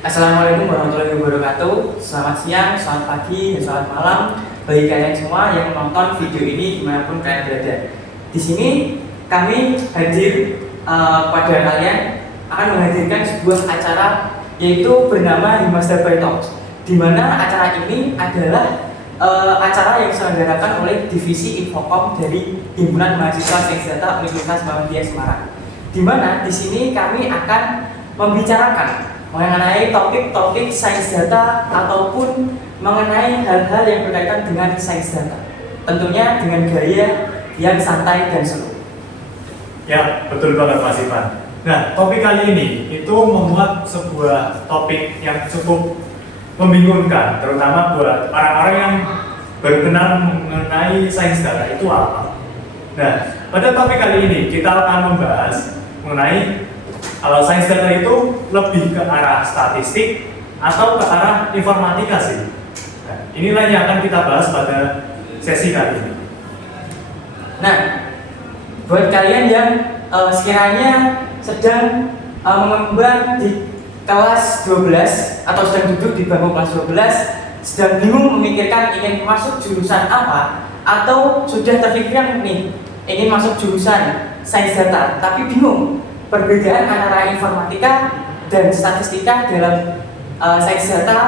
Assalamualaikum warahmatullahi wabarakatuh. Selamat siang, selamat pagi, dan selamat malam bagi kalian semua yang menonton video ini dimanapun kalian berada. Di sini kami hadir pada kalian akan menghadirkan sebuah acara yaitu bernama Himasda by Talks, di mana acara ini adalah acara yang diselenggarakan oleh Divisi Infokom dari Himpunan Mahasiswa Sains Data Universitas Muhammadiyah Semarang. Di mana di sini kami akan membicarakan mengenai topik-topik sains data ataupun mengenai hal-hal yang berkaitan dengan sains data. Tentunya dengan gaya yang santai dan seru. Ya, betul banget Mas Ivan. Nah, topik kali ini itu memuat sebuah topik yang cukup membingungkan, terutama buat orang-orang yang baru kenal mengenai sains data itu apa. Nah, pada topik kali ini kita akan membahas mengenai kalau sains data itu lebih ke arah statistik atau ke arah informatika sih. Nah, inilah yang akan kita bahas pada sesi kali ini. Nah, buat kalian yang sekiranya sedang mengemban di kelas 12 atau sedang duduk di bangku kelas 12, sedang bingung memikirkan ingin masuk jurusan apa, atau sudah terpikirkan nih ingin masuk jurusan sains data tapi bingung perbedaan antara informatika dan statistika dalam sains data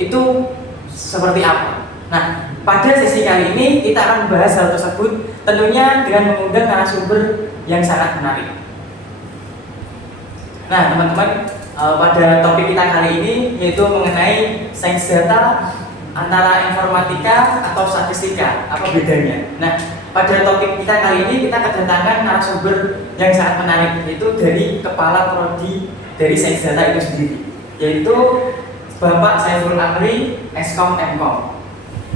itu seperti apa. Nah, pada sesi kali ini kita akan membahas hal tersebut, tentunya dengan mengundang narasumber yang sangat menarik. Nah, teman-teman, pada topik kita kali ini yaitu mengenai sains data antara informatika atau statistika, apa bedanya. Nah, pada topik kita kali ini kita kedatangan narasumber yang sangat menarik, yaitu dari Kepala Prodi dari Sains Data itu sendiri, yaitu Bapak Saiful Amri, Eskom Mkom.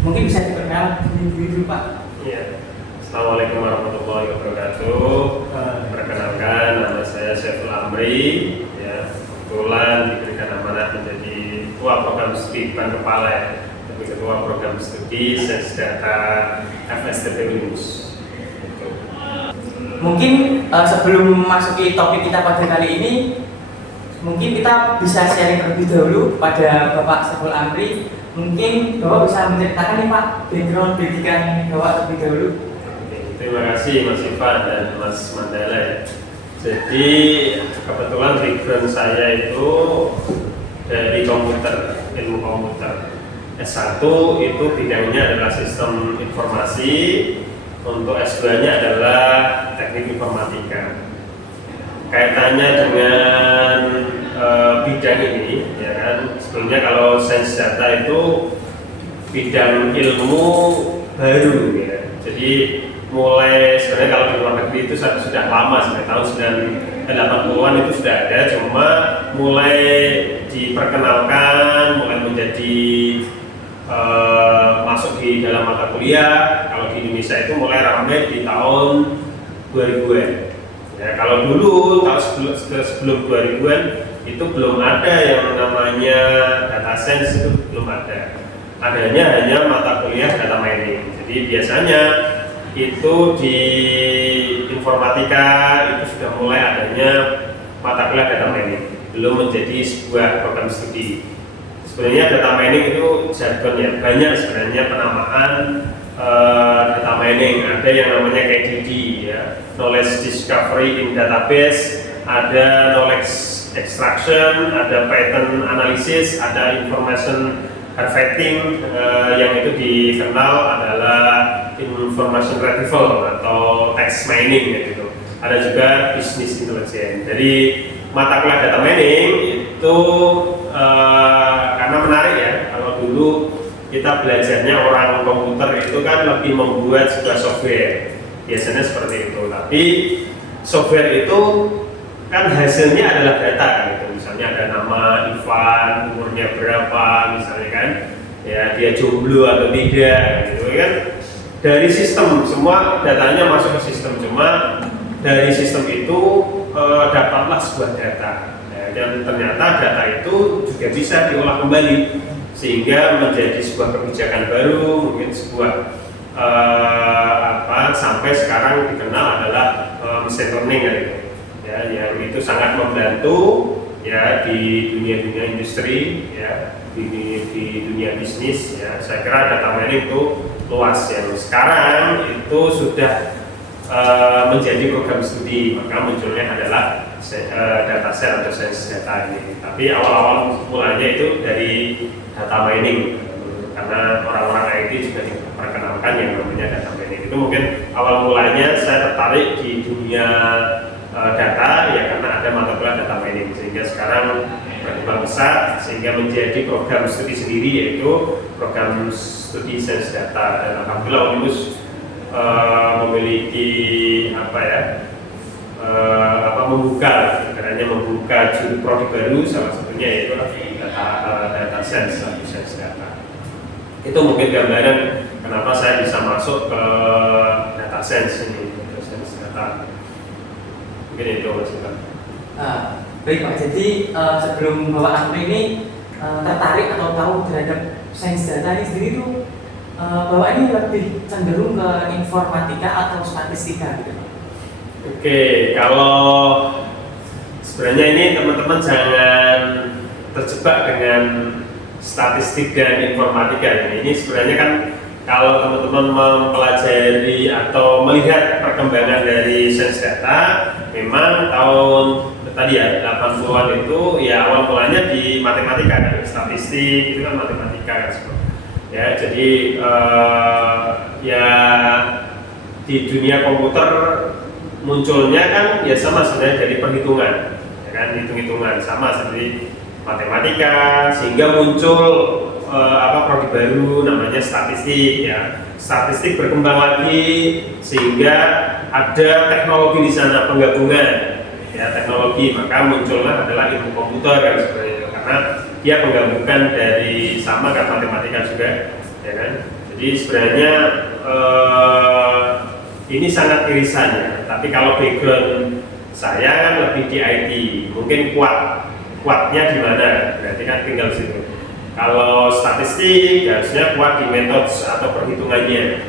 Mungkin bisa diperkenalkan dulu Pak. Iya. Assalamualaikum warahmatullahi wabarakatuh. Perkenalkan, nama saya Saiful Amri. Ya, kebetulan diberikan amanah menjadi Ketua Program Studi bukan Kepala ya, tapi Ketua Program Studi Sains Data FSDP Unmus. Mungkin sebelum memasuki topik kita pada kali ini, mungkin kita bisa sharing terlebih dahulu pada Bapak Saiful Amri. Mungkin Bapak bisa menceritakan nih Pak background pendidikan Bapak terlebih dahulu. Terima kasih Mas Ivan dan Mas Mandala ya. Jadi kebetulan background saya itu dari komputer, ilmu komputer. S1 itu bidangnya adalah sistem informasi, untuk S2-nya adalah teknik informatika. Kaitannya dengan bidang ini, ya kan, sebelumnya kalau sains data itu bidang ilmu baru ya. Jadi mulai sebenarnya kalau di luar negeri itu sudah lama, sampai tahun 80-an itu sudah ada, cuma mulai diperkenalkan, mulai menjadi masuk di dalam mata kuliah. Kalau di Indonesia itu mulai ramai di tahun 2000-an. Ya, kalau dulu tahun sebelum 2000-an itu belum ada yang namanya data science, itu belum ada. Adanya hanya mata kuliah data mining. Jadi biasanya itu di informatika itu sudah mulai adanya mata kuliah data mining, belum menjadi sebuah program studi. Sebenarnya data mining itu jargon ya, banyak sebenarnya penamaan data mining. Ada yang namanya KDD ya, knowledge discovery in database, ada knowledge extraction, ada pattern analysis, ada information harvesting, yang itu dikenal adalah information retrieval atau text mining gitu. Ada juga business intelligence. Jadi mata kuliah data mining itu karena menarik ya. Kalau dulu kita belajarnya orang komputer itu kan lebih membuat sebuah software, biasanya seperti itu. Tapi software itu kan hasilnya adalah data kan, gitu. Misalnya ada nama Ivan, umurnya berapa, misalnya kan, ya dia jomblo atau tidak, gitu kan. Dari sistem semua datanya masuk ke sistem, cuma dari sistem itu dapatlah sebuah data, ya, dan ternyata data itu juga bisa diolah kembali sehingga menjadi sebuah kebijakan baru, mungkin sebuah sampai sekarang dikenal adalah machine learning gitu. Ya, yang itu sangat membantu ya di dunia industri, ya di dunia bisnis, ya saya kira data mining itu luas. Yang sekarang itu sudah menjadi program studi, maka munculnya adalah data set atau sains data ini. Tapi awal-awal mulanya itu dari data mining, karena orang-orang IT juga diperkenalkan yang namanya data mining. Itu mungkin awal mulanya saya tertarik di dunia data ya karena ada mata kuliah data mining, sehingga sekarang berkembang pesat sehingga menjadi program studi sendiri, yaitu program studi sains data. Dan alhamdulillah Unimus memiliki membuka juru prodi baru, salah satunya yaitu data science atau sains data. Itu mungkin gambaran kenapa saya bisa masuk ke data science ini, sains data. Mungkin itu Mas Ivan. Baik Pak, jadi sebelum Bapak Amri ini tertarik atau tahu terhadap sains data ini sendiri itu Bapak ini lebih cenderung ke informatika atau statistika gitu? Oke, kalau sebenarnya ini teman-teman jangan terjebak dengan statistik dan informatika. Ini sebenarnya kan kalau teman-teman mempelajari atau melihat perkembangan dari sains data, memang tahun tadi ya 80-an itu ya awal mulanya di matematika kan, statistik itu kan matematika kan semua. Ya, jadi ya di dunia komputer munculnya kan ya sama sebenarnya dari perhitungan, ya kan, hitung-hitungan sama seperti matematika, sehingga muncul prodi baru namanya statistik ya. Statistik berkembang lagi sehingga ada teknologi di sana, penggabungan ya teknologi, maka muncullah adalah ilmu komputer kan sebenarnya, karena dia penggabungan dari sama kan matematika juga, ya kan. Jadi sebenarnya ini sangat irisan ya. Tapi kalau background saya kan lebih di IT, mungkin kuatnya di mana? Berarti kan tinggal situ. Kalau statistik harusnya kuat di metode atau perhitungannya.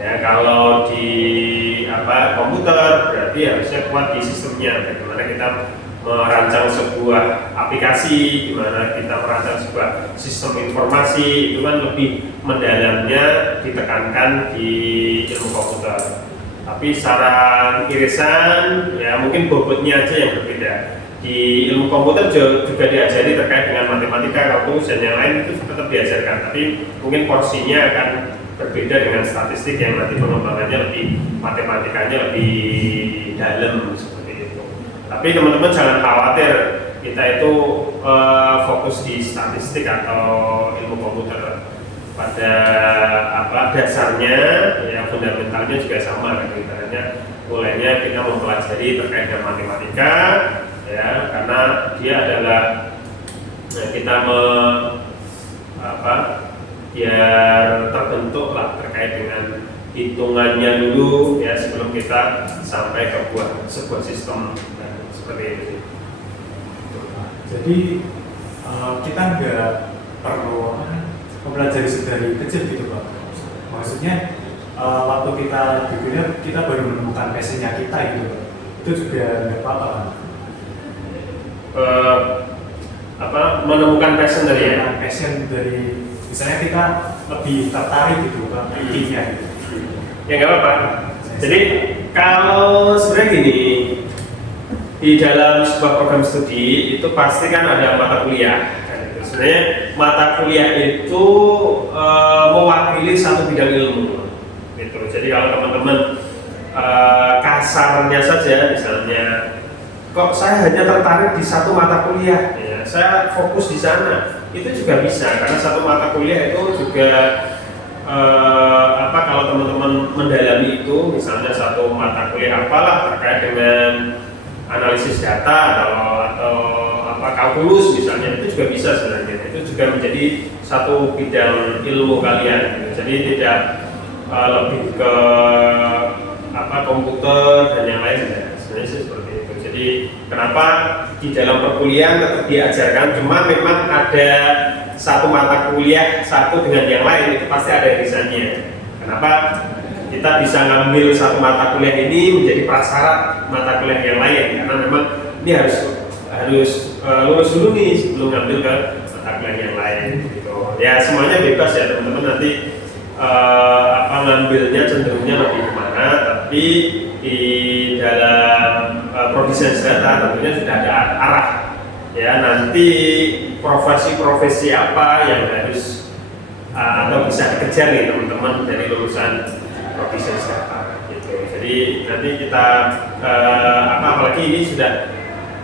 Ya, kalau di komputer berarti harusnya kuat di sistemnya. Bagaimana kita merancang sebuah aplikasi, gimana kita merancang sebuah sistem informasi, itu kan lebih mendalamnya ditekankan di ilmu komputer. Tapi secara irisan ya mungkin bobotnya aja yang berbeda. Di ilmu komputer juga diajari terkait dengan matematika, kalkulus dan yang lain itu tetap diajarkan, tapi mungkin porsinya akan berbeda dengan statistik yang nanti pengembangannya lebih, matematikanya lebih dalam seperti itu. Tapi teman-teman jangan khawatir, kita itu fokus di statistik atau ilmu komputer. Pada dasarnya ya fundamentalnya juga sama kan, mulainya kita mempelajari terkait dengan matematika ya, karena dia adalah kita biar terbentuk lah terkait dengan hitungannya dulu ya sebelum kita sampai ke sebuah sistem seperti itu. Jadi kita nggak perlu mempelajari dari kecil gitu Pak. Maksudnya waktu kita di kuliah kita baru menemukan passionnya kita gitu Pak. Itu juga nggak apa-apa. Menemukan passion dari ya? Passion dari misalnya kita lebih tertarik gitu Pak, IT-nya gitu. Ya nggak apa-apa. Jadi kalau sebenarnya gini, di dalam sebuah program studi itu pasti kan ada mata kuliah. Sebenarnya mata kuliah itu mewakili satu bidang ilmu gitu. Jadi kalau teman-teman kasarnya saja misalnya, kok saya hanya tertarik di satu mata kuliah ya, saya fokus di sana, itu juga bisa, karena satu mata kuliah itu juga kalau teman-teman mendalami itu, misalnya satu mata kuliah apalah terkait dengan analisis data atau kalkulus misalnya, itu juga bisa sebenarnya, itu juga menjadi satu bidang ilmu kalian gitu. Jadi tidak lebih ke komputer dan yang lain ya. Sebenarnya seperti itu. Jadi kenapa di dalam perkuliahan tetap diajarkan, cuma memang ada satu mata kuliah satu dengan yang lain itu pasti ada irisannya. Kenapa kita bisa ngambil satu mata kuliah ini menjadi prasyarat mata kuliah yang lain, karena memang ini harus harus lulus dulu nih sebelum ngambil ke mata kuliah yang lain gitu. Ya semuanya bebas ya teman-teman, nanti ngambilnya cenderungnya lebih kemana, tapi di dalam prodi sains data tentunya sudah ada arah ya, nanti profesi-profesi apa yang harus atau bisa dikejar nih teman-teman dari lulusan prodi sains data gitu. Jadi nanti kita apalagi ini sudah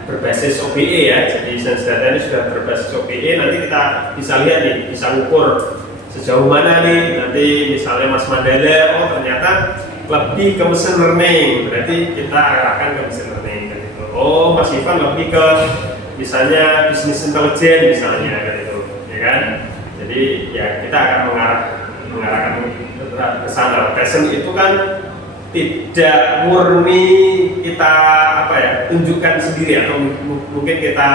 berbasis OBE ya, jadi sains data ini sudah berbasis OBE, nanti kita bisa lihat nih, bisa ukur sejauh mana nih nanti misalnya Mas Mandala, oh ternyata lebih ke mesin learning, berarti kita arahkan ke mesin learning kan gitu. Oh Mas Ivan lebih ke misalnya bisnis intelijen misalnya kan gitu, ya kan? Jadi ya kita akan mengarahkan ke sana. Passion itu kan tidak murni kita tunjukkan sendiri atau mungkin kita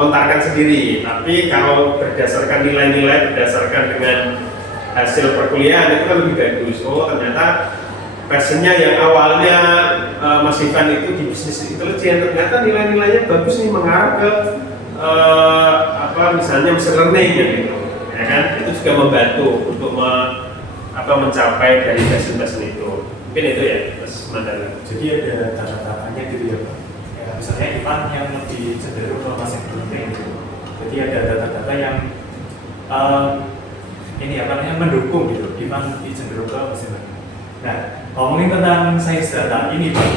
lontarkan sendiri, tapi kalau berdasarkan nilai-nilai, berdasarkan dengan hasil perkuliahan itu kan lebih bagus. Oh ternyata passionnya yang awalnya Mas Ivan itu di bisnis intelijen, ternyata nilai-nilainya bagus nih, mengarah ke misalnya mesin learning ya gitu, ya kan? Itu juga membantu untuk mencapai dari passion itu. Mungkin itu ya Mas Mandala. Jadi ada tata-tatanya gitu ya Pak. Ya, misalnya Ivan yang lebih cenderung ke mesin learning gitu. Jadi ada data-data yang mendukung gitu. Ivan lebih cenderung ke mesin learning. Nah, ngomongin tentang sains data ini Pak,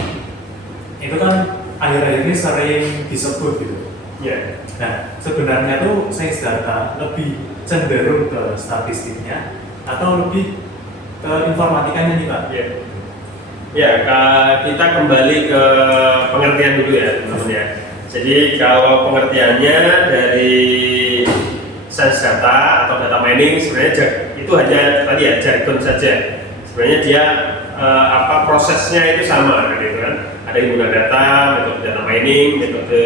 itu kan akhir-akhir ini sering disebut gitu. Ya. Nah, sebenarnya tuh sains data lebih cenderung ke statistiknya atau lebih ke informatikanya nih Pak? Ya. Ya, kita kembali ke pengertian dulu ya teman-teman ya. Jadi kalau pengertiannya dari sains data atau data mining sebenarnya itu hanya tadi ya jargon saja. Sebenarnya dia prosesnya itu sama gitu kan. Ada yang guna data, metode data mining, metode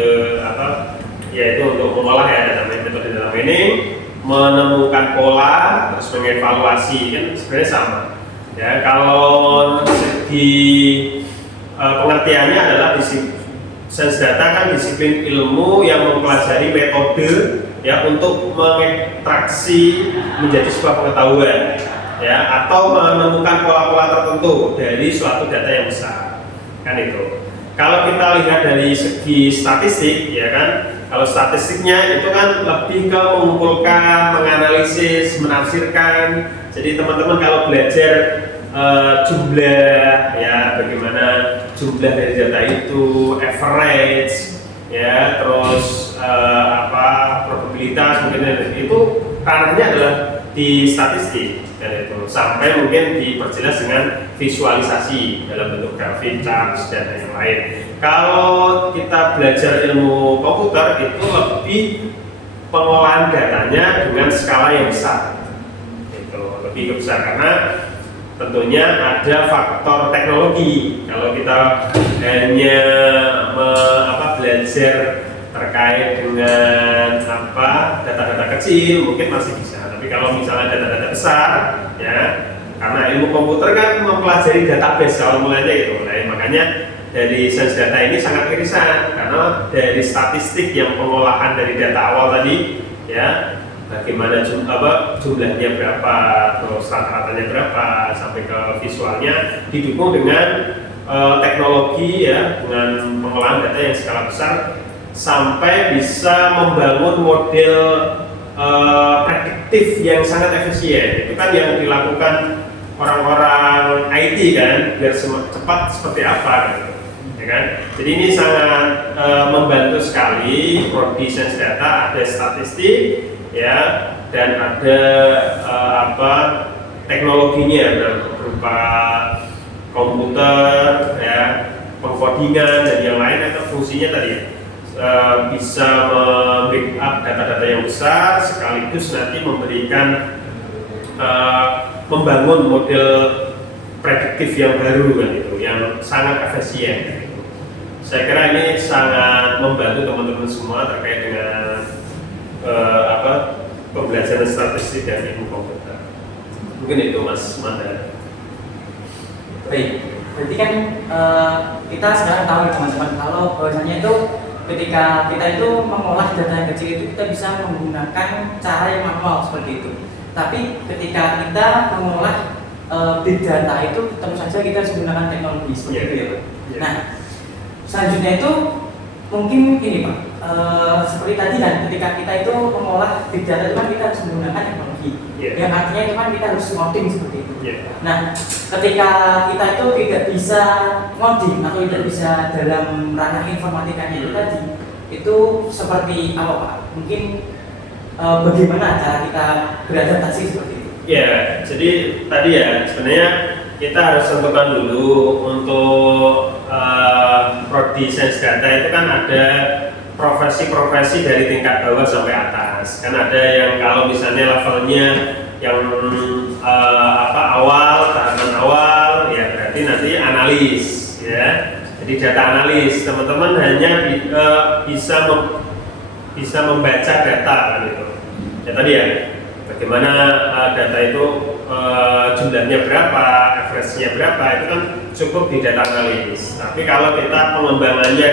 yaitu untuk mengolah ya metode data mining, menemukan pola, terus mengevaluasi kan sebenarnya sama. Ya, kalau segi pengertiannya adalah sains data kan disiplin ilmu yang mempelajari metode ya untuk mengekstraksi menjadi sebuah pengetahuan ya, atau menemukan pola-pola tertentu dari suatu data yang besar kan itu. Kalau kita lihat dari segi statistik ya kan, kalau statistiknya itu kan lebih ke mengumpulkan, menganalisis, menafsirkan. Jadi teman-teman kalau belajar jumlah ya, bagaimana jumlah dari data itu, average ya, terus probabilitas mungkin itu ranahnya adalah di statistik dan itu sampai mungkin diperjelas dengan visualisasi dalam bentuk grafik, charts dan yang lain. Kalau kita belajar ilmu komputer itu lebih pengolahan datanya dengan skala yang besar, itu lebih besar karena tentunya ada faktor teknologi. Kalau kita hanya belajar terkait dengan data-data kecil mungkin masih bisa, tapi kalau misalnya data-data besar ya, karena ilmu komputer kan mempelajari database awal mulanya itu. Nah, makanya dari sains data ini sangat irisan karena dari statistik yang pengolahan dari data awal tadi ya, bagaimana jumlahnya berapa, terus rata-ratanya berapa, sampai ke visualnya didukung dengan teknologi ya, dengan pengolahan data yang skala besar sampai bisa membangun model prediktif yang sangat efisien. Itu kan yang dilakukan orang-orang IT kan, biar cepat seperti apa gitu, ya kan? Jadi ini sangat membantu sekali prodi sains data, ada statistik ya, dan ada teknologinya berupa komputer ya, pengkodingan dan yang lain, atau fungsinya tadi bisa membackup data-data yang besar sekaligus nanti memberikan membangun model prediktif yang baru kan itu, yang sangat efisien gitu. Saya kira ini sangat membantu teman-teman semua terkait dengan pembelajaran statistik dan ilmu komputer. Mungkin itu Mas Mandala. Baik, Berarti kan kita sekarang tahu nih teman-teman kalau bahwasanya itu ketika kita itu mengolah data yang kecil itu kita bisa menggunakan cara yang manual seperti itu. Tapi ketika kita mengolah big data itu tentu saja kita harus menggunakan teknologi seperti itu ya Pak. Nah, selanjutnya itu mungkin ini Pak, seperti tadi kan ketika kita itu mengolah big data itu kan kita harus menggunakan teknologi. Yang artinya itu kan kita harus ngoding seperti itu. Nah, ketika kita itu tidak bisa ngoding atau tidak bisa dalam ranah informatikanya itu tadi, itu seperti apa Pak? Mungkin bagaimana cara kita beradaptasi seperti itu? Ya, jadi tadi ya sebenarnya kita harus tentukan dulu untuk prodi sains data itu kan ada profesi-profesi dari tingkat bawah sampai atas. Kan ada yang kalau misalnya levelnya yang awal, tahapan awal, ya berarti nanti analis, ya. Jadi data analis, teman-teman hanya bisa membaca data kan itu. Ya tadi ya, bagaimana data itu jumlahnya berapa, average-nya berapa, itu kan cukup di data analis. Tapi kalau kita pengembangannya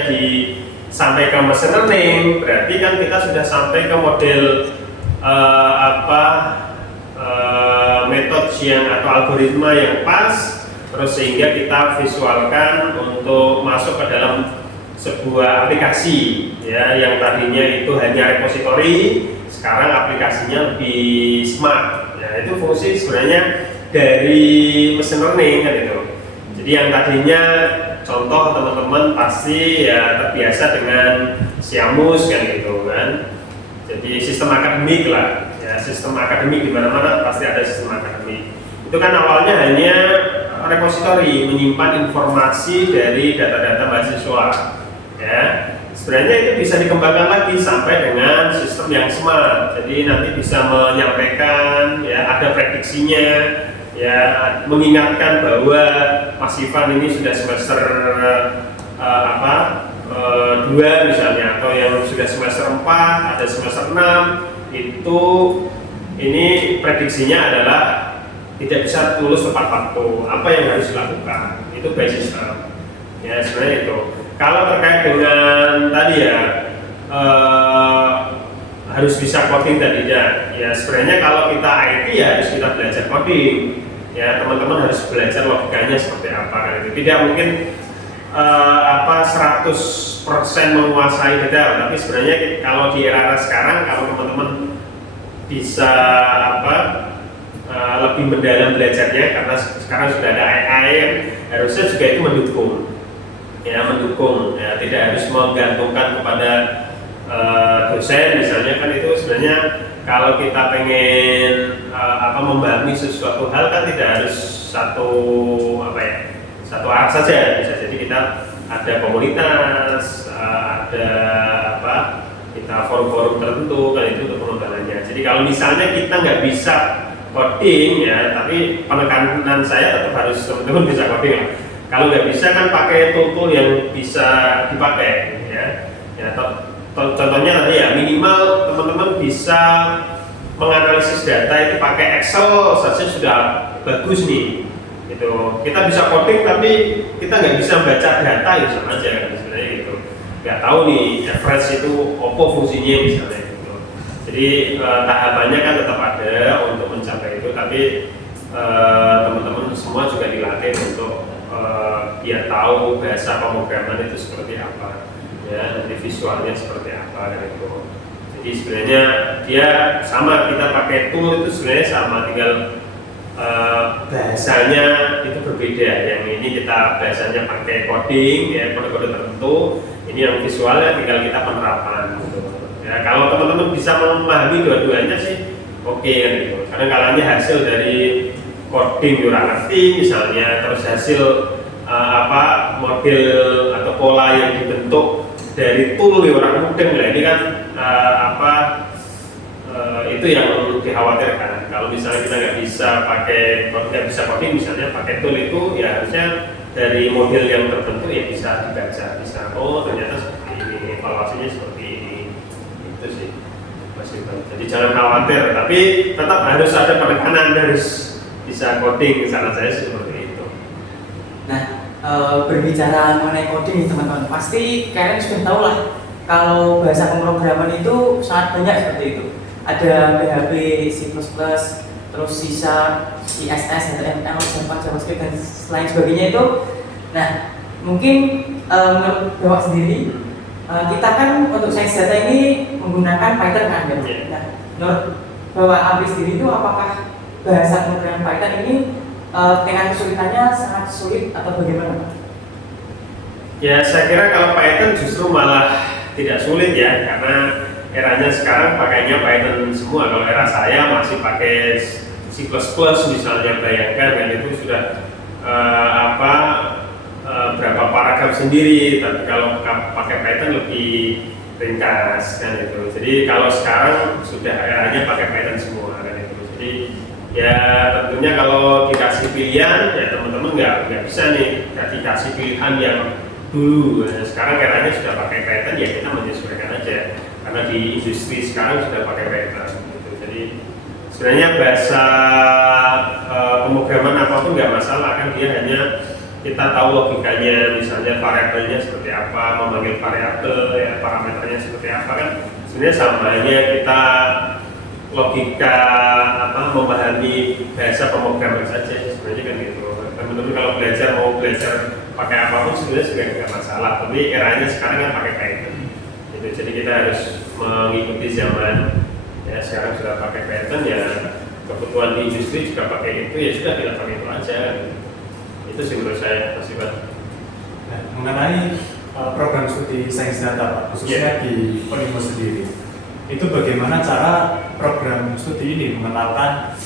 sampai ke machine learning, berarti kan kita sudah sampai ke model metode yang atau algoritma yang pas, terus sehingga kita visualkan untuk masuk ke dalam sebuah aplikasi ya, yang tadinya itu hanya repository, sekarang aplikasinya lebih smart ya. Itu fungsi sebenarnya dari machine learning kan itu. Jadi yang tadinya contoh teman-teman pasti ya terbiasa dengan Siamus kan gitu kan. Jadi sistem akademik lah ya, sistem akademik di mana-mana pasti ada sistem akademik. Itu kan awalnya hanya repository, menyimpan informasi dari data-data mahasiswa ya. Sebenarnya itu bisa dikembangkan lagi sampai dengan sistem yang smart. Jadi nanti bisa menyampaikan ya, ada prediksinya ya, mengingatkan bahwa Mas Ivan ini sudah semester 2 misalnya, atau yang sudah semester 4, ada semester 6, itu ini prediksinya adalah tidak bisa lulus tepat waktu. Apa yang harus dilakukan? Itu by system. Ya sebenarnya itu. Kalau terkait dengan tadi ya harus bisa coding tadinya. Ya sebenarnya kalau kita IT ya harus kita belajar coding. Ya teman-teman harus belajar logikanya seperti apa kan itu. Tidak mungkin 100% menguasai data, tapi sebenarnya kalau di era sekarang kalau teman-teman bisa lebih mendalam belajarnya, karena sekarang sudah ada AI yang harusnya juga itu mendukung ya, tidak harus menggantungkan kepada dosen misalnya kan. Itu sebenarnya kalau kita pengen memahami sesuatu hal kan tidak harus satu arah saja, bisa jadi kita ada komunitas, ada kita forum-forum tertentu kan itu untuk pengembangannya. Jadi kalau misalnya kita nggak bisa coding ya, tapi penekanan saya tetap harus teman-teman bisa coding lah. Kalau nggak bisa kan pakai tool-tool yang bisa dipakai ya. Contohnya tadi ya, minimal teman-teman bisa menganalisis data itu pakai Excel saja sudah bagus nih. Gitu. Kita bisa coding tapi kita nggak bisa baca data ya sama aja kan sebenarnya gitu. Nggak tahu nih average itu apa fungsinya misalnya gitu. Jadi tahapannya kan tetap ada untuk mencapai itu, tapi teman-teman semua juga dilatih untuk dia tahu bahasa pemrograman itu seperti apa ya, nanti visualnya seperti apa dan itu. Jadi sebenarnya dia sama, kita pakai tool itu sebenarnya sama, tinggal bahasanya itu berbeda. Yang ini kita bahasanya pakai coding ya, kode-kode tertentu. Ini yang visualnya tinggal kita penerapan gitu. Ya, kalau teman-teman bisa memahami dua-duanya sih oke kan gitu. Kadang-kadang hasil dari coding kurang ngerti misalnya, terus hasil model atau pola yang dibentuk dari tool orang mudeng lah, ini kan itu yang dikhawatirkan. Kalau misalnya kita nggak bisa coding misalnya pakai tool itu, ya harusnya dari model yang tertentu ya bisa dibaca, bisa ternyata seperti ini, evaluasinya seperti ini. Itu sih Mas Ivan. Jadi jangan khawatir, tapi tetap harus ada penekanan, harus bisa coding, saran saya seperti itu. Nah, berbicara mengenai coding teman-teman, pasti kalian sudah tahu lah kalau bahasa pemrograman itu sangat banyak seperti itu. Ada PHP, C++, terus C#, CSS, HTML, Java, JavaScript dan lain sebagainya itu. Nah, mungkin menurut Bapak sendiri, kita kan untuk sains data ini menggunakan Python kan? Nah, menurut Bapak Amri sendiri itu apakah bahasa pemrograman Python ini dengan kesulitannya sangat sulit atau bagaimana? Ya, saya kira kalau Python justru malah tidak sulit ya, karena eranya sekarang pakainya Python semua. Kalau era saya masih pakai C++ misalnya, bayangkan kan itu sudah berapa paragraf sendiri, tapi kalau pakai Python lebih ringkas kan itu. Jadi kalau sekarang sudah eranya pakai Python semua kan itu. Jadi ya tentunya kalau dikasih pilihan ya teman-teman nggak bisa nih dikasih pilihan yang dulu. Sekarang eranya sudah pakai Python, ya kita menyesuaikan aja karena di industri sekarang sudah pakai Python gitu. Jadi sebenarnya bahasa pemrograman apapun nggak masalah kan, dia hanya kita tahu logikanya, misalnya variabelnya seperti apa, memanggil variabel, ya parameternya seperti apa kan. Sebenarnya sama aja kita logika memahami bahasa pemrograman saja sebenarnya kan gitu. Teman-teman kalau mau belajar pakai apapun sebenarnya juga nggak masalah, tapi eranya sekarang kan pakai Python gitu. Jadi kita harus mengikuti zaman ya, sekarang sudah pakai Python ya, kebutuhan di industri juga pakai itu, ya sudah kita pakai itu aja. Itu sih menurut saya, Mas Iwan. Nah, mengenai program studi sains data Pak, khususnya di Unimo sendiri, itu bagaimana cara program studi ini mengenalkan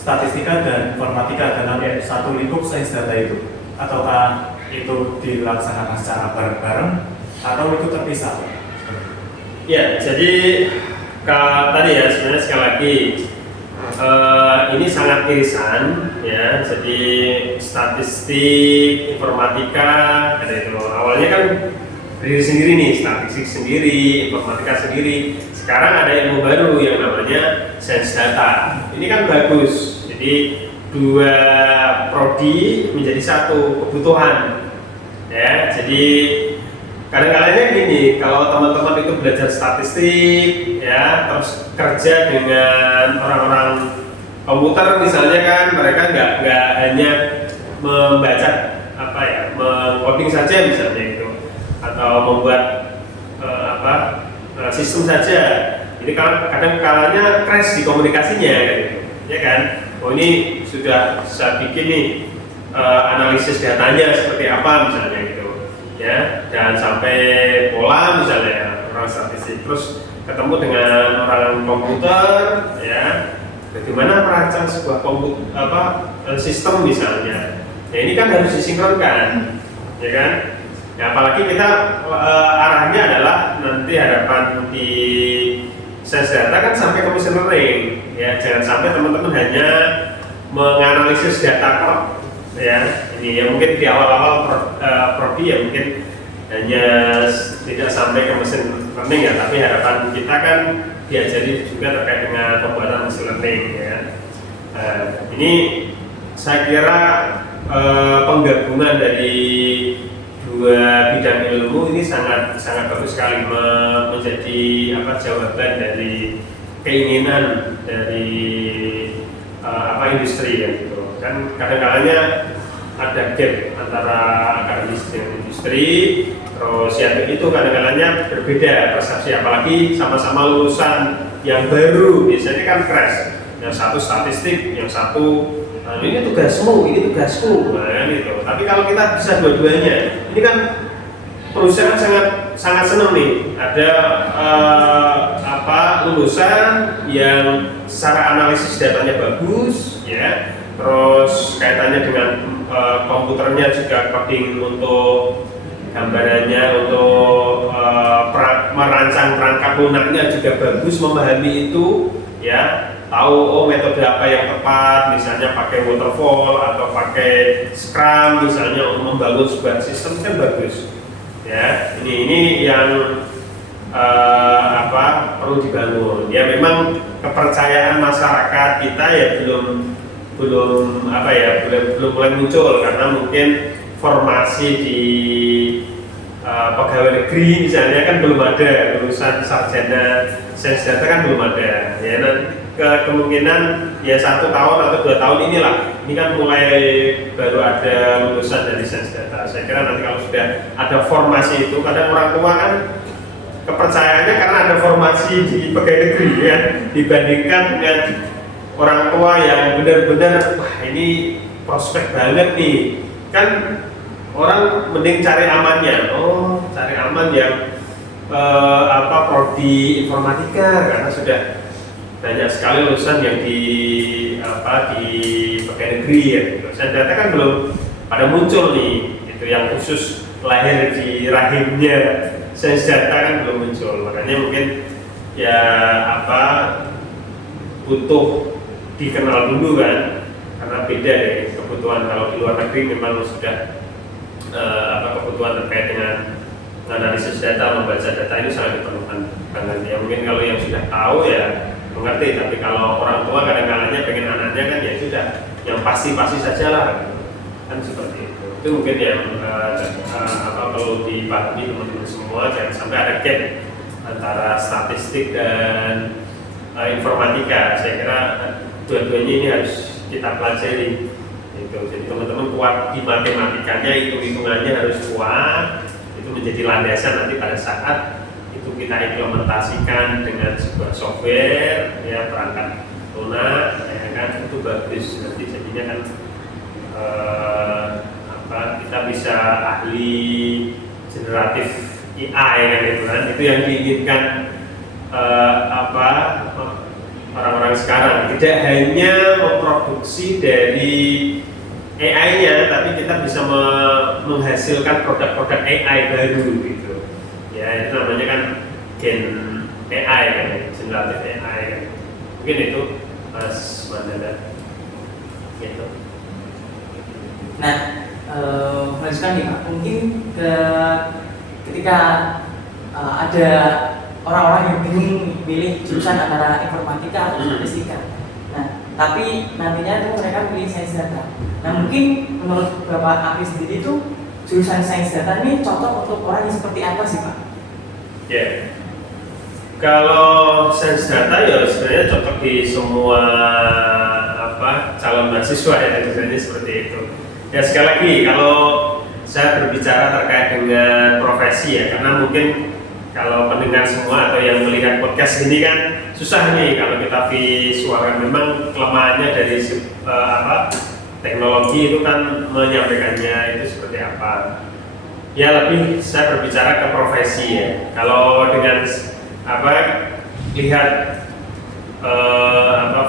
statistika dan informatika dalam satu lingkup sains data itu? Ataukah itu dilaksanakan secara bareng-bareng atau itu terpisah? Ya, jadi tadi ya sebenarnya sekali lagi ini sangat irisan ya. Jadi statistik, informatika, ada itu awalnya kan berdiri sendiri nih, statistik sendiri, informatika sendiri. Sekarang ada ilmu baru yang namanya sains data. Ini kan bagus. Jadi dua prodi menjadi satu kebutuhan. Ya, jadi kadang-kadangnya gini, kalau teman-teman itu belajar statistik, ya, terus kerja dengan orang-orang komputer misalnya kan, mereka nggak hanya membaca mengcoding saja misalnya itu, atau membuat sistem saja. Jadi kadang-kalanya crash di komunikasinya, gitu, ya kan? Oh ini sudah saya bikin nih analisis datanya seperti apa misalnya gitu. Ya, jangan sampai pola misalnya orang statistik terus ketemu dengan orang komputer, ya, bagaimana merancang sebuah sistem misalnya. Ya ini kan harus disinkronkan, ya kan? Ya, apalagi kita arahnya adalah nanti harapan di sains data kan sampai ke machine learning, ya, jangan sampai teman-teman hanya menganalisis data ya. Ini ya mungkin di awal-awal prodi ya mungkin hanya tidak sampai ke mesin learning ya, tapi harapan kita kan diajari juga terkait dengan pembuatan mesin learning ya. Ini saya kira penggabungan dari dua bidang ilmu ini sangat bagus sekali menjadi jawaban dari keinginan dari industri ya gitu. Kan kadang-kadangnya ada gap antara akademis dengan industri, terus yang itu kadang-kadangnya berbeda persepsi, apalagi sama-sama lulusan yang baru biasanya kan crash, yang satu statistik, yang satu ini tugasmu, ini tugasku, nah gitu. Tapi kalau kita bisa dua-duanya, ini kan perusahaan sangat senang nih ada lulusan yang secara analisis datanya bagus, ya, terus kaitannya dengan komputernya juga coding untuk gambarannya, untuk merancang perangkat lunaknya juga bagus, memahami itu, ya, tahu metode apa yang tepat, misalnya pakai waterfall atau pakai scrum misalnya untuk membangun sebuah sistem kan bagus, ya. Ini yang perlu dibangun. Ya memang kepercayaan masyarakat kita ya belum apa ya, belum mulai muncul karena mungkin formasi di pegawai negeri misalnya kan belum ada, lulusan sarjana sains data kan belum ada ya. Kemungkinan ya 1 tahun atau 2 tahun inilah, ini kan mulai baru ada lulusan dari sains data. Saya kira nanti kalau sudah ada formasi itu, kadang orang tua kan kepercayaannya karena ada formasi di pegawai negeri ya, dibandingkan dengan orang tua yang benar-benar wah ini prospek banget nih, kan orang mending cari amannya. Oh, cari aman yang prodi informatika karena sudah banyak sekali lulusan yang di pegawai negeri ya. Sains data kan belum pada muncul nih, itu yang khusus lahir di rahimnya sains data kan belum muncul. Makanya mungkin ya butuh dikenal dulu kan, karena beda dari kebutuhan kalau di luar negeri memang sudah kebutuhan terkait dengan analisis data, membaca data ini sangat diperlukan banget ya. Mungkin kalau yang sudah tahu ya mengerti, tapi kalau orang tua kadang-kadangnya pengen anaknya kan ya sudah yang pasti-pasti saja lah kan seperti itu. Itu mungkin yang perlu dipahami teman-teman semua, jangan sampai ada gap antara statistik dan informatika. Saya kira dua-duanya ini harus kita pelajari. Jadi teman-teman kuat di matematikanya, hitung-hitungannya harus kuat, itu menjadi landasan nanti pada saat itu kita implementasikan dengan sebuah software ya, perangkat lunak ya kan, itu bagus nanti jadinya kan kita bisa ahli generatif AI kan, itu yang diinginkan orang-orang sekarang, tidak hanya memproduksi dari AI-nya, tapi kita bisa menghasilkan produk-produk AI baru gitu. Ya, itu namanya kan gen AI kan, generatif AI kan. Mungkin itu Mas Mandala. Gitu. Nah, lanjutkan nih Pak, mungkin ketika ada orang-orang yang bingung milih jurusan antara informatika atau statistika. Nah, tapi nantinya itu mereka pilih sains data. Nah, mungkin menurut Bapak Apri sendiri itu jurusan sains data ini cocok untuk orang yang seperti apa sih Pak? Ya, kalau sains data ya sebenarnya cocok di semua calon mahasiswa ya, tentunya seperti itu. Ya sekali lagi kalau saya berbicara terkait dengan profesi ya, karena mungkin kalau pendengar semua atau yang melihat podcast ini kan susah nih kalau kita visualkan, memang kelemahannya dari teknologi itu kan menyampaikannya itu seperti apa. Ya lebih saya berbicara ke profesi ya. Kalau dengan lihat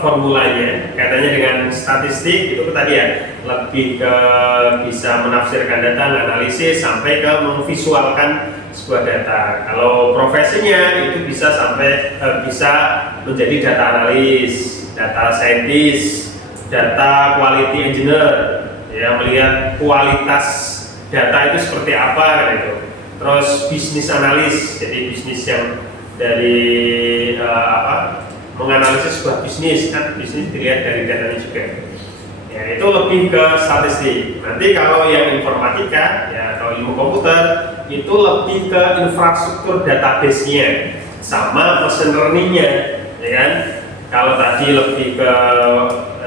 formulanya, katanya dengan statistik itu tadi ya, lebih ke bisa menafsirkan data, analisis sampai ke memvisualkan sebuah data. Kalau profesinya itu bisa sampai bisa menjadi data analis, data scientist, data quality engineer, ya melihat kualitas data itu seperti apa kan itu. Terus bisnis analis, jadi bisnis yang dari menganalisis sebuah bisnis kan, bisnis dilihat dari datanya juga. Ya itu lebih ke statistik. Nanti kalau yang informatika ya atau ilmu komputer itu lebih ke infrastruktur database-nya sama machine learning-nya, ya kan? Kalau tadi lebih ke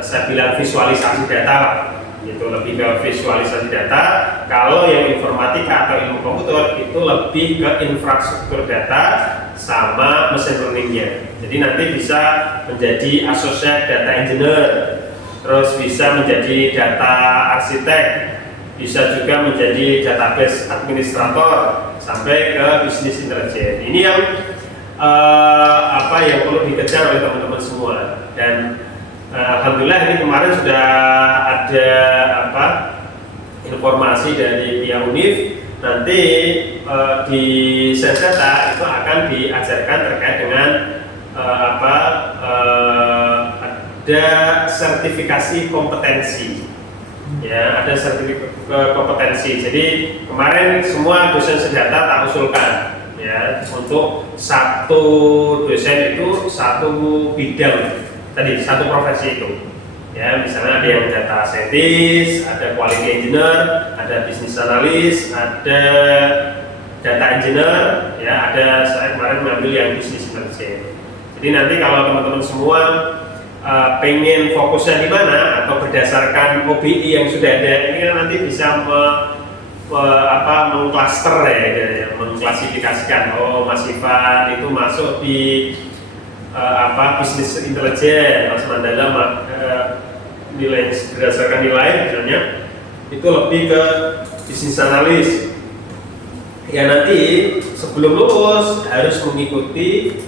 saya bilang visualisasi data, itu lebih ke visualisasi data. Kalau yang informatika atau ilmu komputer itu lebih ke infrastruktur data sama machine learning-nya. Jadi nanti bisa menjadi associate data engineer, terus bisa menjadi data arsitek, bisa juga menjadi database administrator sampai ke bisnis intelijen. Ini yang yang perlu dikejar oleh teman-teman semua. Dan alhamdulillah ini kemarin sudah ada informasi dari pihak UNIF, nanti di sains data itu akan diajarkan terkait dengan ada sertifikasi kompetensi. Ya, ada sertifikasi kompetensi. Jadi kemarin semua dosen data tak usulkan ya, untuk satu dosen itu satu bidang tadi, satu profesi itu. Ya, misalnya ada yang data scientist, ada quality engineer, ada business analyst, ada data engineer, ya, ada saya kemarin mengambil yang business intelligence. Jadi nanti kalau teman-teman semua pengen fokusnya di mana atau berdasarkan OBI yang sudah ada, ini kan nanti bisa mengklaster ya, mengklasifikasikan. Oh, Mas Ivan itu masuk di business intelligence, Mas Mandala nilai berdasarkan nilai misalnya itu lebih ke business analyst. Ya nanti sebelum lulus harus mengikuti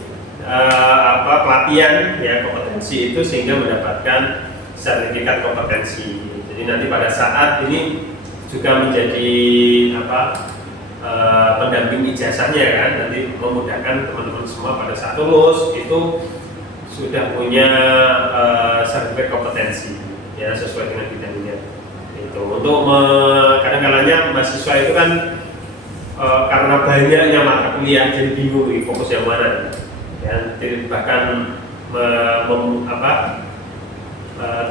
pelatihan ya kompetensi itu sehingga mendapatkan sertifikat kompetensi. Jadi nanti pada saat ini juga menjadi pendamping ijazahnya kan, nanti memudahkan teman-teman semua pada saat lulus itu sudah punya sertifikat kompetensi ya sesuai dengan bidangnya. Itu untuk kadang-kadangnya mahasiswa itu kan karena banyaknya mata kuliah jadi bingung nih fokus yang mana ya, bahkan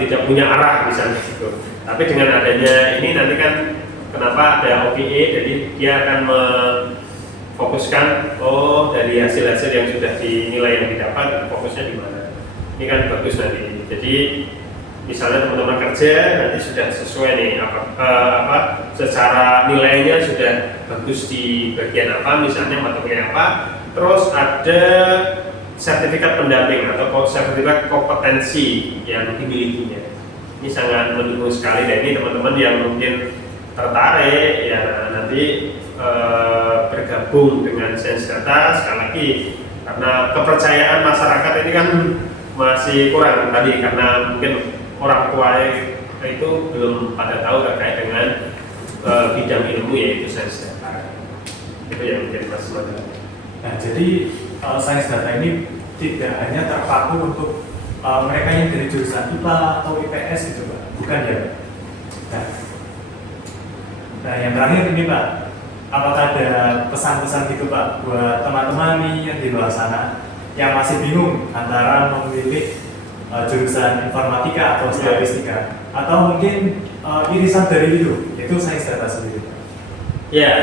tidak punya arah misalnya gitu. Tapi dengan adanya ini nanti kan kenapa ada OPE, jadi dia akan memfokuskan dari hasil-hasil yang sudah dinilai yang didapat fokusnya di mana. Ini kan bagus nanti. Jadi misalnya teman-teman kerja nanti sudah sesuai nih secara nilainya sudah bagus di bagian apa, misalnya mata kuliah apa, terus ada sertifikat pendamping atau sertifikat kompetensi yang dimilikinya. Ini sangat mendukung sekali, dan ini teman-teman yang mungkin tertarik ya nanti bergabung dengan Sains Data. Sekali lagi karena kepercayaan masyarakat ini kan masih kurang tadi, karena mungkin orang tua itu belum pada tahu terkait dengan bidang ilmu yaitu Sains Data. Itu yang menjadi masalah. Nah, jadi Sains Data ini tidak hanya terpaku untuk mereka yang dari jurusan IPA atau IPS gitu Pak, bukan ya? Nah, yang terakhir ini Pak, apakah ada pesan-pesan gitu Pak buat teman-teman nih yang di luar sana yang masih bingung antara memilih jurusan informatika atau statistika, atau mungkin irisan dari itu Sains Data sendiri? Ya,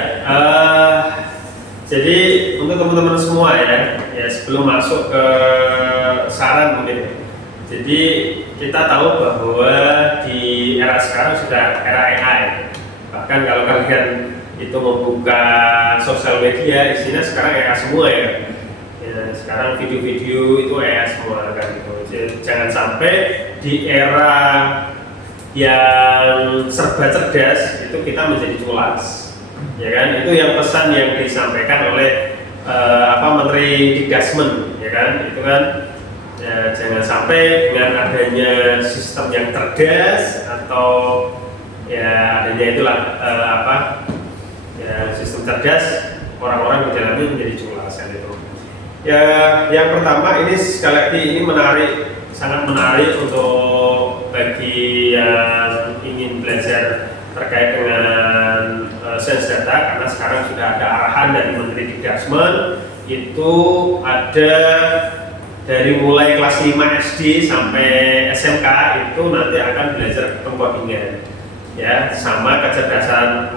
jadi untuk teman-teman semua ya sebelum masuk ke saran mungkin. Jadi kita tahu bahwa di era sekarang sudah era AI. Bahkan kalau kalian itu membuka sosial media, isinya sekarang AI semua ya. Sekarang video-video itu AI semua kan gitu. Jadi, jangan sampai di era yang serba cerdas itu kita menjadi culas. Ya kan, itu yang pesan yang disampaikan oleh Menteri Dikdasmen, ya kan, itu kan ya, jangan sampai dengan adanya sistem yang cerdas atau ya adanya itulah sistem cerdas, orang-orang berjalannya menjadi culas kan itu. Ya, yang pertama ini sekali lagi ini menarik, sangat menarik untuk bagi yang ingin belajar terkait dengan Sains Data, karena sekarang sudah ada arahan dari Menteri Dikdasmen itu ada dari mulai kelas 5 SD sampai SMK itu nanti akan belajar codingan ya, sama kecerdasan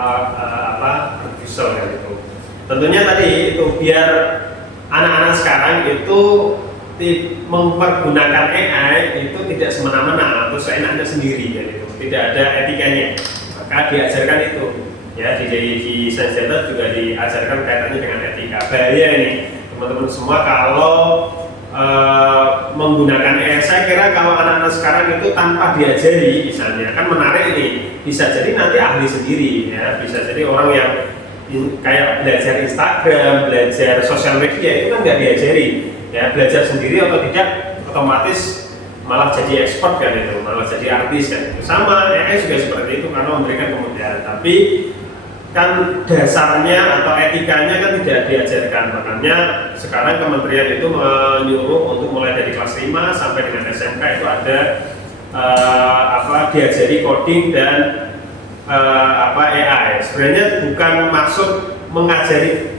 artificial kan itu. Tentunya tadi itu biar anak-anak sekarang itu mempergunakan AI itu tidak semena-mena atau seenaknya sendiri ya, gitu. Tidak ada etikanya, maka diajarkan itu ya di Sains Data juga diajarkan kaitannya dengan etika. Bahaya ini teman-teman semua kalau menggunakan AI. Saya kira kalau anak-anak sekarang itu tanpa diajari misalnya kan menarik ini, bisa jadi nanti ahli sendiri ya, bisa jadi orang yang kayak belajar Instagram, belajar sosial media itu kan nggak diajari ya, belajar sendiri atau tidak otomatis malah jadi expert kan itu, malah jadi artis kan itu. Sama AI juga seperti itu karena memberikan kemudahan, tapi kan dasarnya atau etikanya kan tidak diajarkan. Makanya sekarang kementerian itu menyuruh untuk mulai dari kelas 5 sampai dengan SMK itu ada diajari coding dan AI. Sebenarnya bukan maksud mengajari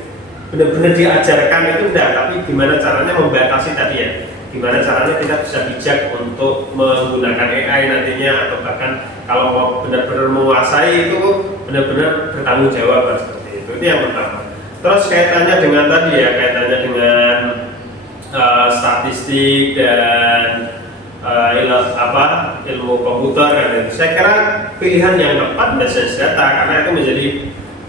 benar-benar diajarkan itu enggak, tapi gimana caranya membatasi tadi ya, gimana caranya kita bisa bijak untuk menggunakan AI nantinya, atau bahkan kalau mau benar-benar menguasai itu benar-benar bertanggung jawab seperti itu yang pertama. Terus kaitannya dengan tadi ya, kaitannya dengan statistik dan ilmu komputer kan itu. Saya kira pilihan yang tepat adalah sains data, karena itu menjadi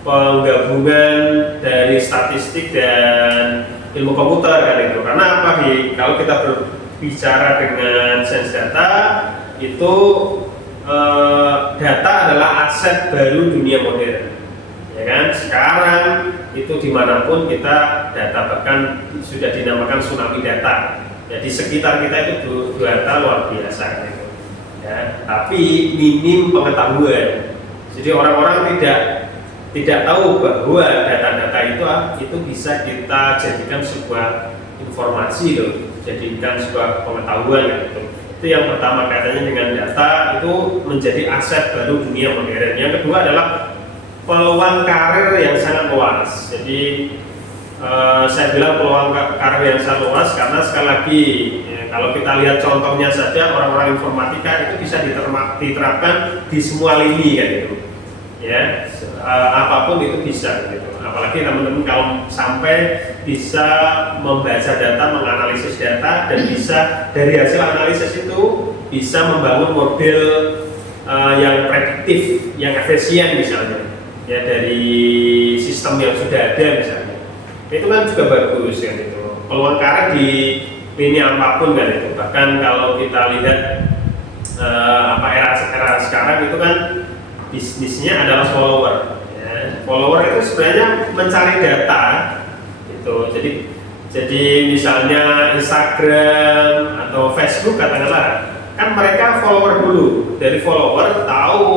penggabungan dari statistik dan ilmu komputer kan itu. Karena apa kalau kita berbicara dengan sains data itu data adalah aset baru dunia modern, ya kan? Sekarang itu dimanapun kita data, bahkan sudah dinamakan tsunami data. Jadi sekitar kita itu data luar biasa gitu. Ya, tapi minim pengetahuan. Jadi orang-orang tidak tahu bahwa data-data itu bisa kita jadikan sebuah informasi loh, jadikan sebuah pengetahuan gitu. Itu yang pertama, kaitannya dengan data itu menjadi aset baru dunia modern. Yang kedua adalah peluang karir yang sangat luas. Jadi saya bilang peluang karir yang sangat luas karena sekali lagi ya, kalau kita lihat contohnya saja, orang-orang informatika itu bisa diterapkan di semua lini kan gitu. Ya, apapun itu bisa gitu. Apalagi teman-teman kalau sampai bisa membaca data, menganalisis data, dan bisa dari hasil analisis itu bisa membangun model yang prediktif, yang efisien misalnya, ya dari sistem yang sudah ada misalnya. Itu kan juga bagus kan itu. Peluang karir di lini apapun kan itu. Bahkan kalau kita lihat era sekarang itu kan bisnisnya adalah follower. Ya. Follower itu sebenarnya mencari data itu. Jadi misalnya Instagram atau Facebook katakanlah, kan mereka follower dulu. Dari follower tahu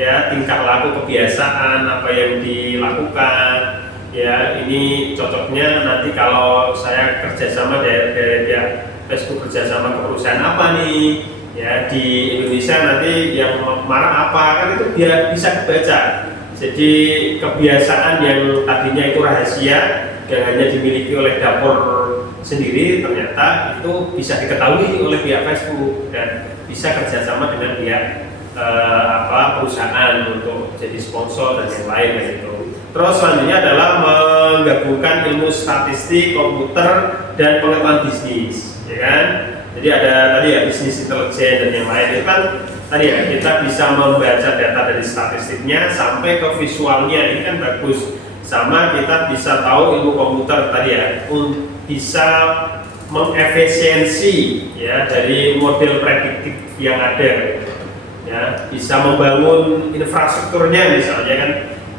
ya tingkah laku, kebiasaan apa yang dilakukan. Ya, ini cocoknya nanti kalau saya kerjasama dari Facebook kerjasama ke perusahaan apa nih, ya di Indonesia nanti yang marah apa, kan itu dia bisa dibaca. Jadi kebiasaan yang tadinya itu rahasia yang hanya dimiliki oleh dapur sendiri, ternyata itu bisa diketahui oleh pihak Facebook dan bisa kerjasama dengan pihak perusahaan untuk jadi sponsor dan yang lain gitu. Terus selanjutnya adalah menggabungkan ilmu statistik, komputer, dan pengetahuan bisnis, ya kan? Jadi ada tadi ya bisnis intelijen dan yang lain itu kan tadi ya kita bisa membaca data dari statistiknya sampai ke visualnya, ini kan bagus. Sama kita bisa tahu ilmu komputer tadi ya, bisa mengefisiensi ya dari model prediktif yang ada, ya bisa membangun infrastrukturnya misalnya kan.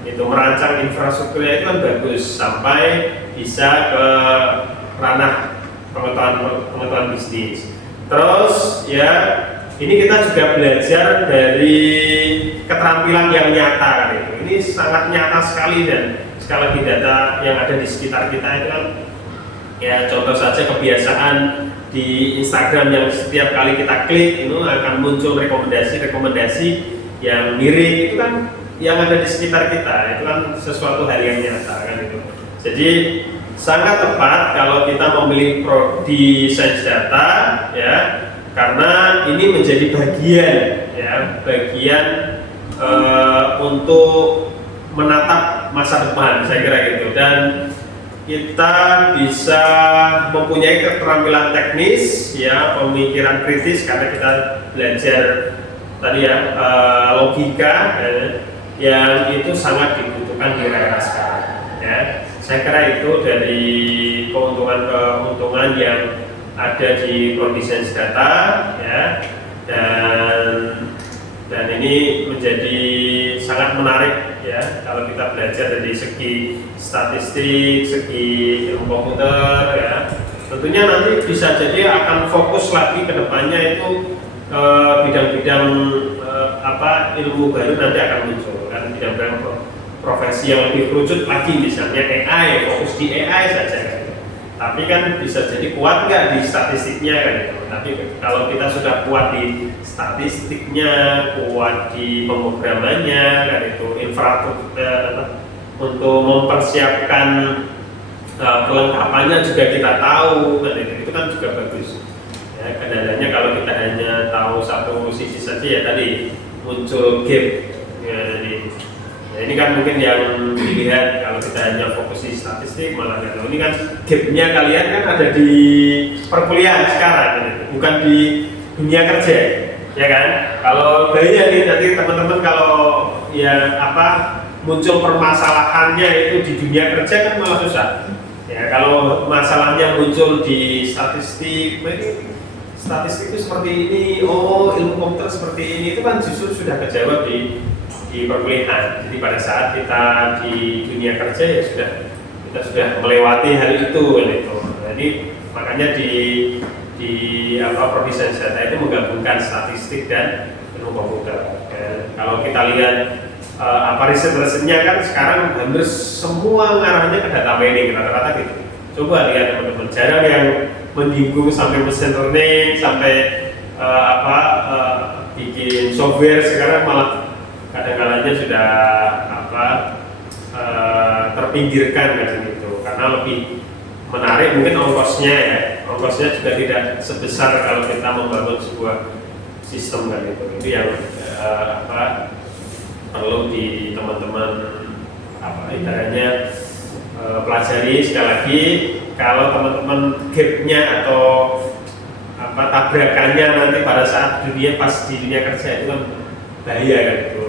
Itu merancang infrastrukturnya itu kan bagus sampai bisa ke ranah pengetahuan bisnis. Terus ya ini kita juga belajar dari keterampilan yang nyata kan itu. Ini sangat nyata sekali, dan sekali lagi data yang ada di sekitar kita itu kan ya contoh saja kebiasaan di Instagram yang setiap kali kita klik itu akan muncul rekomendasi yang mirip, itu kan yang ada di sekitar kita, itu kan sesuatu hal yang nyata kan itu. Jadi sangat tepat kalau kita memilih prodi sains data ya, karena ini menjadi bagian untuk menatap masa depan, saya kira gitu. Dan kita bisa mempunyai keterampilan teknis ya, pemikiran kritis karena kita belajar tadi ya logika yang itu sangat dibutuhkan di era sekarang ya. Saya kira itu dari keuntungan yang ada di prodi sains data ya, dan ini menjadi sangat menarik ya kalau kita belajar dari segi statistik, segi ilmu komputer ya. Tentunya nanti bisa jadi akan fokus lagi ke depannya itu bidang-bidang ilmu baru nanti akan muncul kan, bidang-bidang profesi yang lebih kerucut lagi, misalnya AI, fokus di AI saja kan. Tapi kan bisa jadi kuat nggak di statistiknya kan gitu. Tapi kalau kita sudah kuat di statistiknya, kuat di pemrogramannya kan itu, infrastruktur untuk mempersiapkan perlengkapannya juga kita tahu kan itu kan juga bagus. hanya kalau kita hanya tahu satu sisi saja ya tadi muncul gap ya, jadi nah, ini kan mungkin yang dilihat kalau kita hanya fokus di statistik malah nggak tahu. Ini kan gapnya kalian kan ada di perkuliahan sekarang bukan di dunia kerja ya kan. Kalau bahaya nih nanti teman-teman kalau ya apa muncul permasalahannya itu di dunia kerja kan malah susah ya. Kalau masalahnya muncul di statistik, statistik itu seperti ini, oh ilmu komputer seperti ini, itu kan justru sudah kejawab di perkuliahan. Jadi pada saat kita di dunia kerja ya kita sudah melewati hal itu gitu. Jadi makanya di prodi sains data itu menggabungkan statistik dan ilmu komputer. Kalau kita lihat riset-risetnya kan sekarang hampir semua ngarahnya ke data mining rata-rata gitu. Coba lihat teman-teman, jarang yang menyinggung sampai machine learning, sampai bikin software. Sekarang malah kadang-kadangnya sudah terpinggirkan kan gitu, karena lebih menarik mungkin ongkosnya ya. Ongkosnya juga tidak sebesar kalau kita membangun sebuah sistem kan gitu. Itu yang perlu di teman-teman ibaratnya pelajari. Sekali lagi kalau teman-teman gapnya atau tabrakannya nanti pada saat pas di dunia kerja itu kan bahaya kan gitu.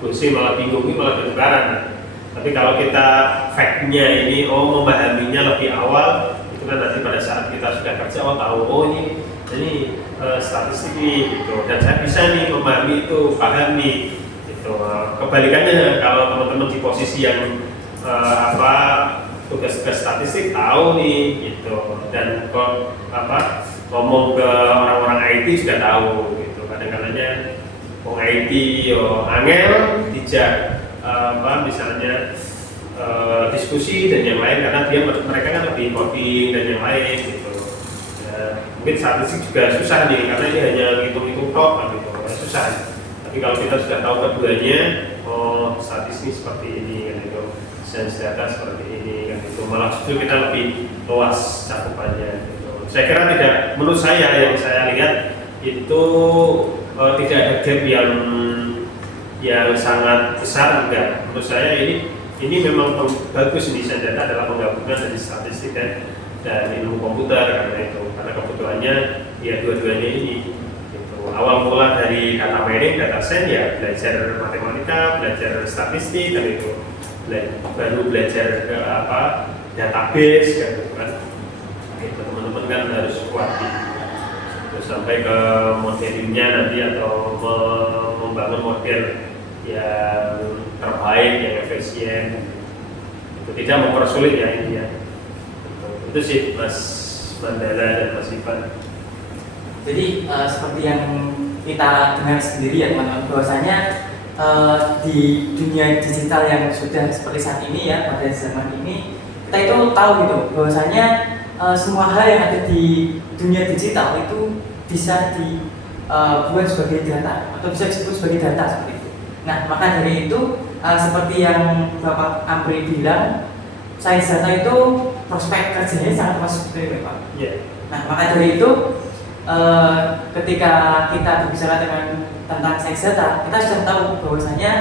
Kursi malah bingung, malah bertukaran. Tapi kalau kita fact-nya ini memahaminya lebih awal, itu kan nanti pada saat kita sudah kerja tahu ini statistik ini gitu, dan saya bisa nih memahami itu, paham nih gitu. Kebalikannya kalau teman-teman di posisi yang tugas-tugas statistik tahu nih gitu, dan ngomong ke orang-orang IT sudah tahu gitu. Kadang-kadangnya IT angel dijak misalnya diskusi dan yang lain, karena mereka kan lebih coding dan yang lain gitu. Mungkin statistik juga susah nih karena ini hanya hitung-hitung tok kan gitu, susah. Tapi kalau kita sudah tahu keduanya, statistik seperti ini kan gitu, sains data seperti ini kan gitu, malah justru kita lebih luas cakupannya gitu. Saya kira menurut saya yang saya lihat itu tidak ada gap yang sangat besar, enggak. Menurut saya ini memang bagus nih, sains data adalah penggabungan dari statistik dan ilmu komputer karena kebutuhannya ya dua-duanya ini gitu. Awal mula dari data mining, data science ya belajar matematika, belajar statistik kan itu, baru belajar ke database kan gitu kan. Teman-teman kan harus kuat terus sampai ke modelingnya nanti atau membangun model yang terbaik, yang efisien, itu tidak mempersulit ya ini ya. Itu sih Mas Mandala dan Mas Ivan. Jadi seperti yang kita dengar sendiri ya teman-teman, bahwasanya di dunia digital yang sudah seperti saat ini ya, pada zaman ini kita itu tahu gitu bahwasanya semua hal yang ada di dunia digital itu bisa dibuat sebagai data atau bisa disebut sebagai data seperti itu. Nah, maka dari itu seperti yang Bapak Amri bilang, sains data itu prospek kerjanya sangat luas seperti itu, Pak. Yeah. Nah, maka dari itu ketika kita berbicara tentang sains data, kita sudah tahu bahwasanya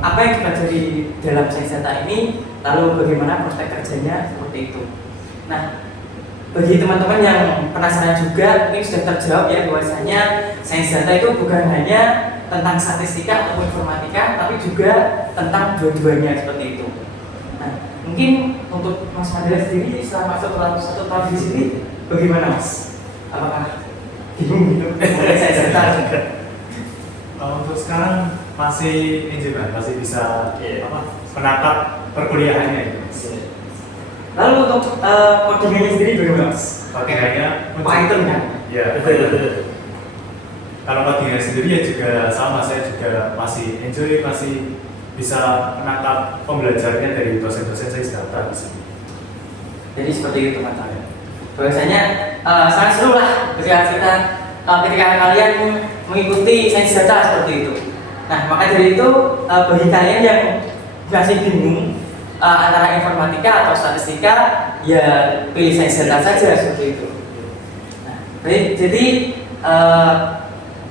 apa yang dipelajari dalam sains data ini, lalu bagaimana prospek kerjanya seperti itu. Nah, bagi teman-teman yang penasaran juga, ini sudah terjawab ya bahwasanya sains data itu bukan hanya tentang statistika atau informatika, tapi juga tentang dua-duanya seperti itu. Nah, mungkin untuk Mas Mandala sendiri selama satu tahun di sini, bagaimana Mas? Apakah bingung gitu mengenai sains data? Untuk sekarang masih enjoy, masih bisa menatap perkuliahannya. Lalu untuk codingannya sendiri bagaimana Mas? Codingannya Python kan? Ya. Kalau codingannya sendiri ya juga sama, saya juga masih enjoy, masih bisa menatap pembelajarannya dari dosen-dosen sains data di sini. Jadi seperti itu teman-teman. Bahwasanya sangat seru lah ketika kalian mengikuti sains data seperti itu. Nah, maka dari itu bagi kalian yang masih bingung antara informatika atau statistika, ya pilih sains data saja seperti itu. Nah, Baik, jadi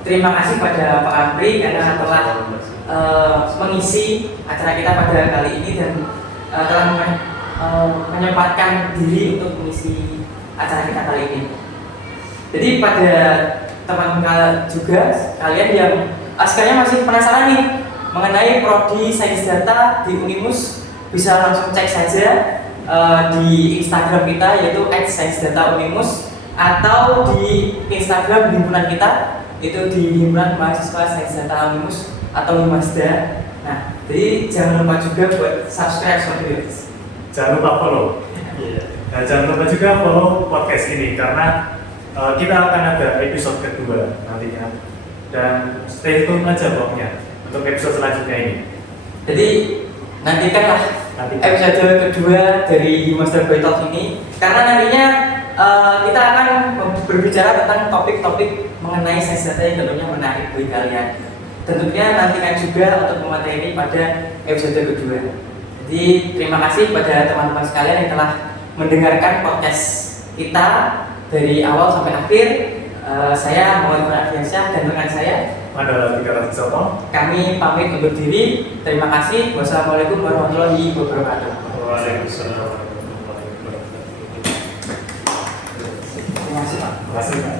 terima kasih pada Pak Amri karena telah mengisi acara kita pada kali ini dan telah menyempatkan diri untuk mengisi acara kita kali ini. Jadi pada teman-teman juga kalian yang sekalian masih penasaran nih mengenai prodi Sains Data di Unimus, bisa langsung cek saja di Instagram kita yaitu @sainsdataunimus atau di Instagram himpunan kita itu di Himpunan Mahasiswa Sains Data Unimus atau Himasda. Nah, jadi jangan lupa juga buat subscribe seperti itu. Jangan lupa follow. Nah, jangan lupa juga follow podcast ini karena kita akan ada episode kedua nantinya, dan stay tune aja pokoknya untuk episode selanjutnya ini. Jadi nantikanlah episode kedua dari Himasda Boy Talk ini karena nantinya kita akan berbicara tentang topik-topik mengenai sains data yang tentunya menarik bagi kalian. Tentunya nantikan juga untuk pemateri pada episode kedua. Jadi terima kasih pada teman-teman sekalian yang telah mendengarkan podcast kita dari awal sampai akhir. Saya Muhammad Ardiansyah dan rekan saya Mandala Tika Soto. Kami pamit undur diri. Terima kasih. Wassalamualaikum warahmatullahi wabarakatuh. Waalaikumsalam. Terima kasih Pak. Terima kasih, Pak.